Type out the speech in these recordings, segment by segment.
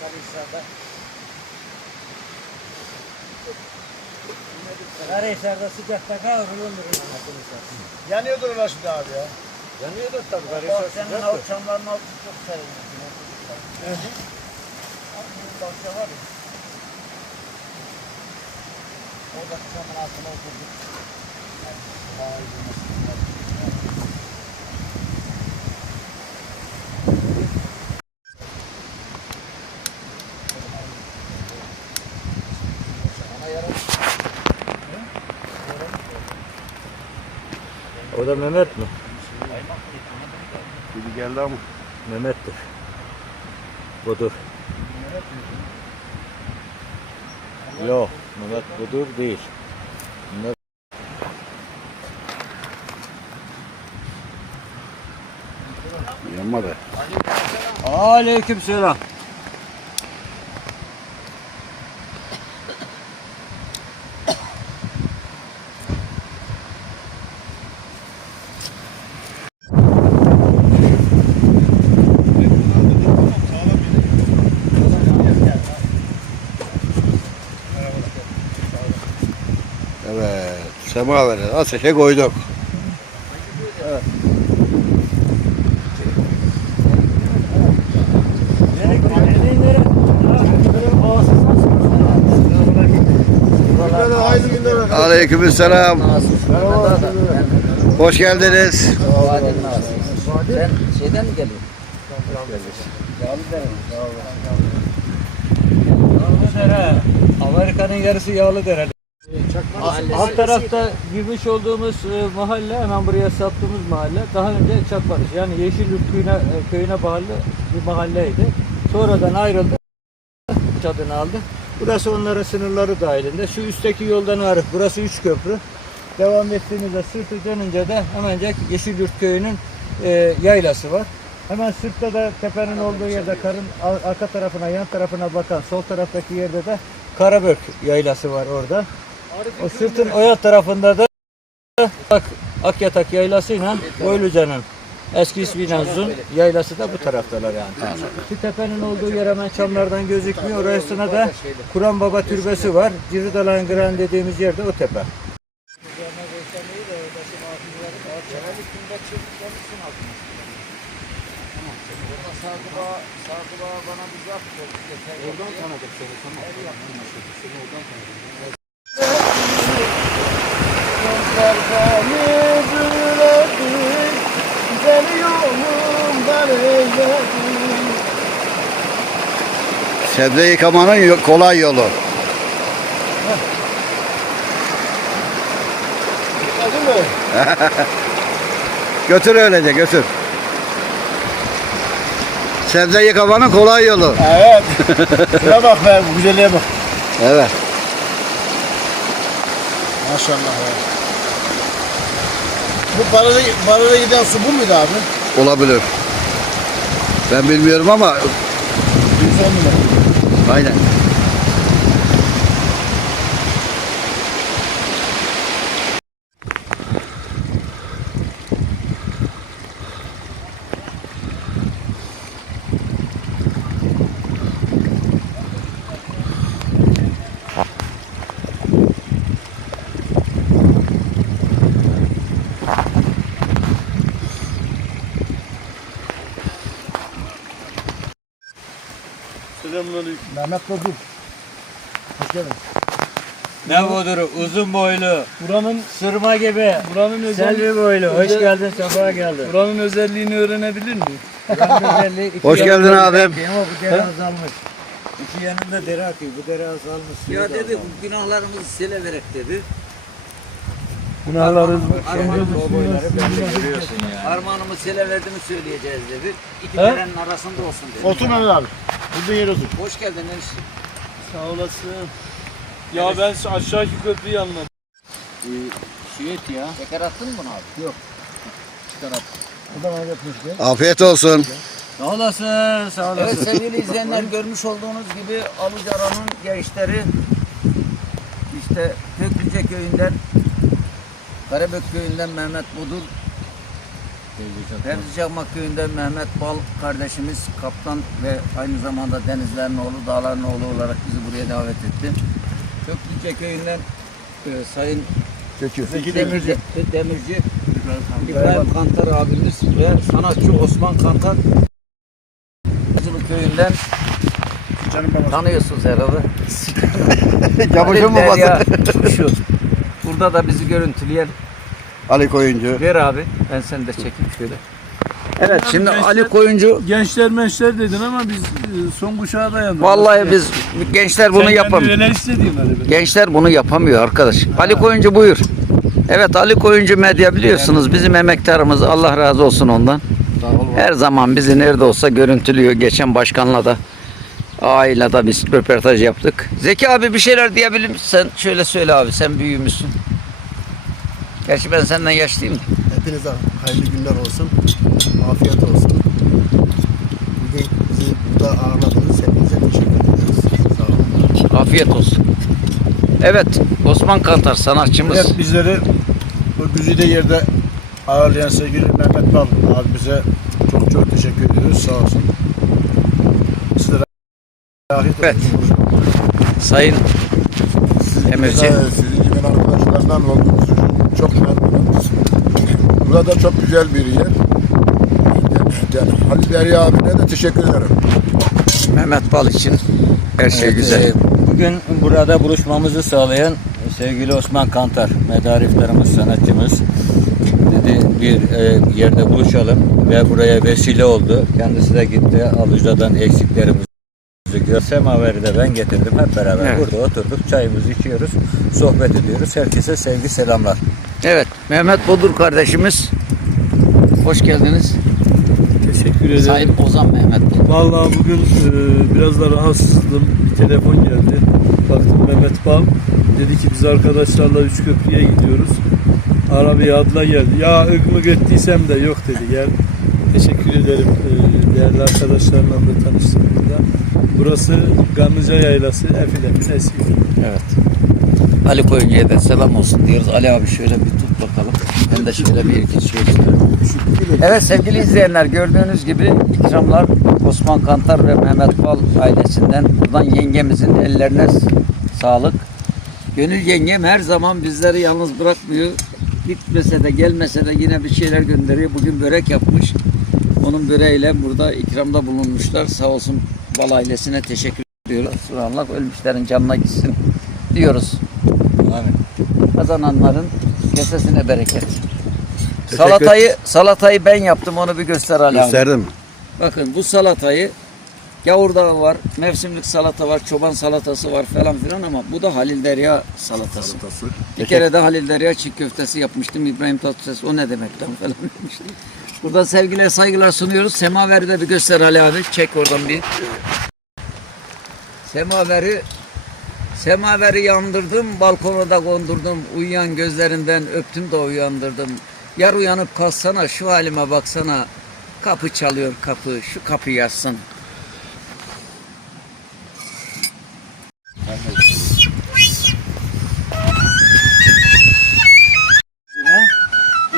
Karahisar'da. Karahisar'da sıcakta kavrulundur. Yanıyordur ulan şimdi abi ya. Yanıyordur tabii. Karahisar Bahçenin alt çamların altı çok serindir. Evet. Abi bir bahçe var ya. Orada çamın altına oturduk. Ağacımız. O da Mehmet mi? Gibi geldi ama. Mehmet'tir. Budur. Yok, Mehmet budur değil. Mehmet Yanmadı. Aleyküm selam. Evet. Semavere ateşe koyduk. Hayırlı günler. Aleykümselam. Hoş geldiniz. Sen şeyden mi geliyorsun? Yağlıdere. Amerika'nın yarısı Alt tarafta girmiş olduğumuz e, mahalle hemen buraya saptığımız mahalle daha önce Çakbarış yani Yeşilyurt köyüne, e, köyüne bağlı bir mahalleydi. Sonradan ayrıldı. Adını aldı. Burası onların sınırları dahilinde. Şu üstteki yoldan arif. Burası üç köprü. Devam ettiğimizde sırtı dönünce de hemencek Yeşilyurt köyünün e, yaylası var. Hemen sırtta da tepenin olduğu yerde karın ar- arka tarafına yan tarafına bakan sol taraftaki yerde de Karabök yaylası var orada. O sırtın o yan tarafında da Ak, Akyatak yaylasıyla Boyluca'nın eski ismiyle Zun yaylası da bu taraftalar yani. Şu tepenin olduğu yer hemen çamlardan gözükmüyor. Orasına da Kur'an Baba Türbesi var. Cirdalan Gran dediğimiz yerde o tepe. Sarkıba bana bir zat. Oradan tanıdık seni. Tamam. Seni oradan tanıdık. Beni yolumdan. Sebze yıkamanın kolay yolu. Yıkadın mı? Götür öylece götür. Sebze yıkamanın kolay yolu. Evet. Şuna bak be, bu güzelliğe bak. Evet. Maşallah ya. Bu barada, barada giden su bu muydu abi? Olabilir. Ben bilmiyorum ama 110 lira. aynen. Mehmet Bozuk. Hoş geldin. Ne buduru? Uzun boylu, Buranın sırma gibi, buranın özel selvi boylu. Hoş özel- geldin, sefa geldin. buranın özelliğini öğrenebilir miyim? Buranın özelliği iki Hoş yanında geldin dere abim. Ama bu dere azalmış. İki yanında dere akıyor. Bu dere azalmış. Ya dedi azalmış. bu günahlarımızı sileverek dedi. Günahlarınız Armağan o boyları ben de görüyorsun yani. Armağanımı sileverdiğimi söyleyeceğiz dedi. İki He? derenin arasında olsun dedi. Otur Mehmet abi. Burada yer otur. Hoş geldin enişte. Sağ olasın. Ya ben şu aşağıki köprüyü anladım. Süet ya. Şeker attın mı buna abi? Yok. Afiyet olsun. Sağ olasın, sağ olasın. Evet sevgili izleyenler görmüş olduğunuz gibi Alıcara'nın gençleri işte Köklüce köyünden Karabök köyünden Mehmet Budur Fevzi Çakmak köyünden Mehmet Bal kardeşimiz kaptan ve aynı zamanda denizlerin oğlu, dağların oğlu olarak bizi buraya davet etti. Köklüce köyünden e, Sayın Zeki. Demirci, Demirci İbrahim Kantar abimiz ve sanatçı Osman Kantar köyünden tanıyorsunuz herhalde. Camışın Ali Derya. Şu. Burada da bizi görüntüleyen Ali Koyuncu. ver abi. Ben seni de çekeyim şöyle. Evet şimdi Ali Koyuncu Gençler mençler dedin ama biz e, son kuşağa dayandık. vallahi biz gençler bunu yapamıyor. Gençler bunu yapamıyor arkadaş. Ali Koyuncu buyur. Evet Ali Koyuncu Medya biliyorsunuz bizim emektarımız Allah razı olsun ondan. Her zaman bizi nerede olsa görüntülüyor. Geçen başkanla da Aila'da biz röportaj yaptık. Zeki abi bir şeyler diyebilir misin? Sen şöyle söyle abi sen büyümüşsün. Gerçi ben senden yaşlıyım. Hepinize hayırlı günler olsun. Afiyet olsun. Bugün bizi burada ağırladınız. Hepinize teşekkür ederiz. Sağ olun. Afiyet olsun. Evet Osman Kantar sanatçımız. Evet bizleri bu güzide yerde ağırlayan sevgili Mehmet Bal abimize çok çok teşekkür ediyoruz. Sağ olsun. Sizlere. Evet. Sayın Demirci. Sizin gibi arkadaşlardan için çok memnunum. Burada çok güzel bir yer. Yani Halil Derya abine de teşekkür ederim. Mehmet Bal için her şey güzel. Ee, Bugün burada buluşmamızı sağlayan sevgili Osman Kantar, medariflerimiz, sanatçımız dedi bir e, yerde buluşalım ve buraya vesile oldu. Kendisi de gitti Aluca'dan eksiklerimizi gör. Semaveri de ben getirdim hep beraber Evet. burada oturduk çayımızı içiyoruz sohbet ediyoruz herkese sevgi selamlar Evet Mehmet Bodur kardeşimiz. Hoş geldiniz. Teşekkür ederim. Sayın Ozan Mehmet. Vallahi bugün e, biraz da rahatsızdım. Bir telefon geldi. Baktım Mehmet Bal. Dedi ki biz arkadaşlarla Üçköprü'ye gidiyoruz. Arabaya adla geldi. Ya ıgmık ettiysem de yok dedi. Gel. Teşekkür ederim. E, değerli arkadaşlarımla da tanıştım burada. Burası Gamlıca Yaylası. Efil Efil eski. Evet. Ali Koyuncu'ya da selam olsun diyoruz. Ali abi şöyle bir tut bakalım. Ben de şöyle bir iki şey. Evet sevgili izleyenler gördüğünüz gibi ikramlar Osman Kantar ve Mehmet Bal ailesinden. Buradan yengemizin ellerine sağlık. Gönül yengem her zaman bizleri yalnız bırakmıyor. Gitmese de gelmese de yine bir şeyler gönderiyor. Bugün börek yapmış. Onun böreğiyle burada ikramda bulunmuşlar. Sağ olsun Bal ailesine teşekkür ediyoruz. Allah ölmüşlerin canına gitsin diyoruz. Kazananların kesesine bereket. Salatayı salatayı ben yaptım onu bir göster Ali. Gösterdim. Bakın bu salatayı gavurdağı var, mevsimlik salata var, çoban salatası var falan filan ama bu da Halil Derya salatası. Bir kere de Halil Derya çiğ köftesi yapmıştım. İbrahim Tatlıses o ne demek lan falan demişti. Burada sevgiler saygılar sunuyoruz. Semaveri de bir göster Ali abi. Çek oradan bir. Semaveri Semaveri yandırdım, balkona da kondurdum. Uyuyan gözlerinden öptüm de uyandırdım. Yar uyanıp kalksana, şu halime baksana. Kapı çalıyor kapı, şu kapıyı açsana.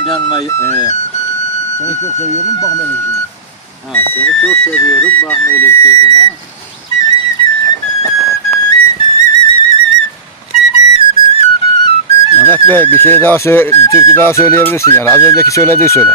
İnanmayı Seni çok seviyorum. Bak benim için. ha, seni çok seviyorum bakma öyle sözüne Mehmet Bey bir şey daha söyle, bir türkü daha söyleyebilirsin yani. Az önceki söylediği söyle.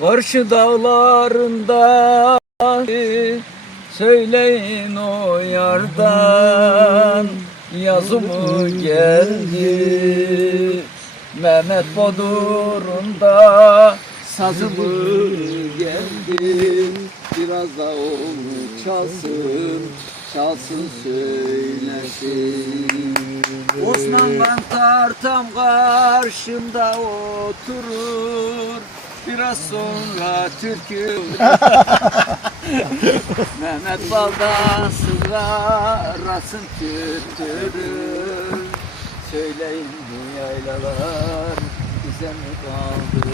Karşı dağlarında söyleyin o yardan. Yazımı geldi? Mehmet Bodur'unda sazımı geldi? Biraz da onu çalsın çalsın söylesin. Osman Kantar tam karşımda oturur Biraz sonra türkü Mehmet Bal'dan sırasın tüttürür Söyleyin bu yaylalar bize mi kaldı?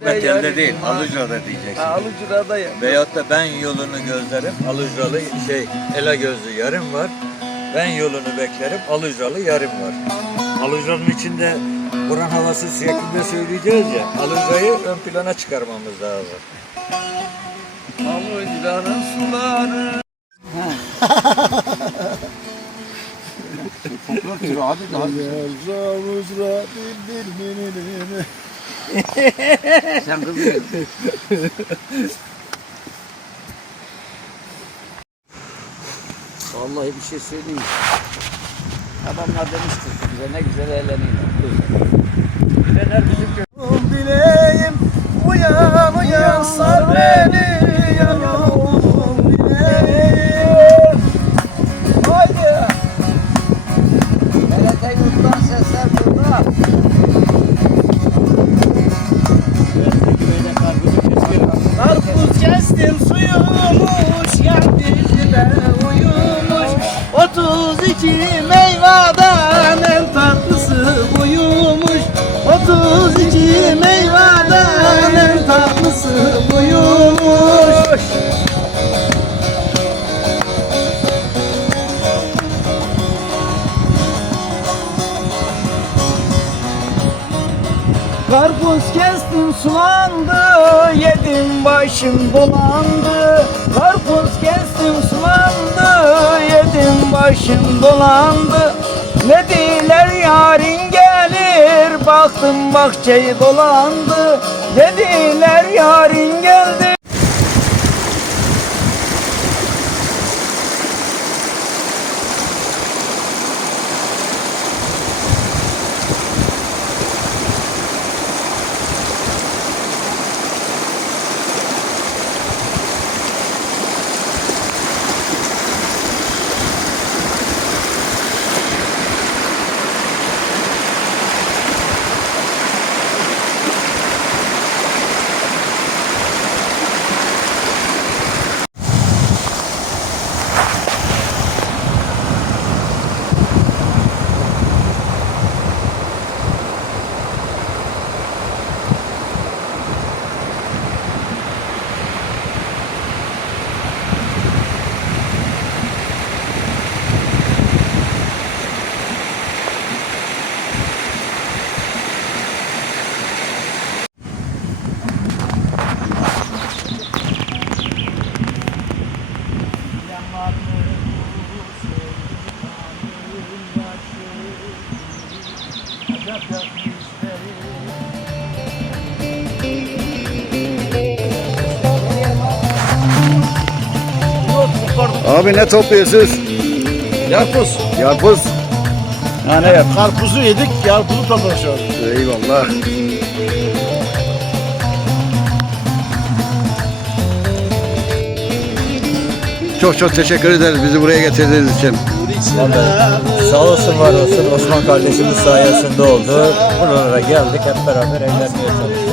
Metelde değil, Alucra'da diyeceksin. Ha, Alıcı'dayım. Veyahut da ben yolunu gözlerim, Alucralı şey, Ela gözlü yarım var. Ben yolunu beklerim, Alucralı yarım var. Alucra'nın içinde buran havası şeklinde söyleyeceğiz ya, Alucra'yı ön plana çıkarmamız lazım. Alıcı'nın suları. Daha Sen. Vallahi bir şey söyleyeyim. Adamlar demiştir ki bize ne güzel eğleniyorlar. Bilenler bizim kö- Bileyim uyan uyan sar beni Karpuz kestim sulandı, yedim başım dolandı. Karpuz kestim sulandı, yedim başım dolandı. Dediler yarın gelir, baktım bahçeyi dolandı. Dediler yarın geldi. Abi ne topluyorsunuz? Yarpuz. Yarpuz. Yani karpuzu yedik, yarpuzu toplaşıyoruz. Eyvallah. Çok çok teşekkür ederiz bizi buraya getirdiğiniz için. Sağ olsun var olsun Osman kardeşimiz sayesinde oldu. Buralara geldik hep beraber eğlenmeye çalıştık.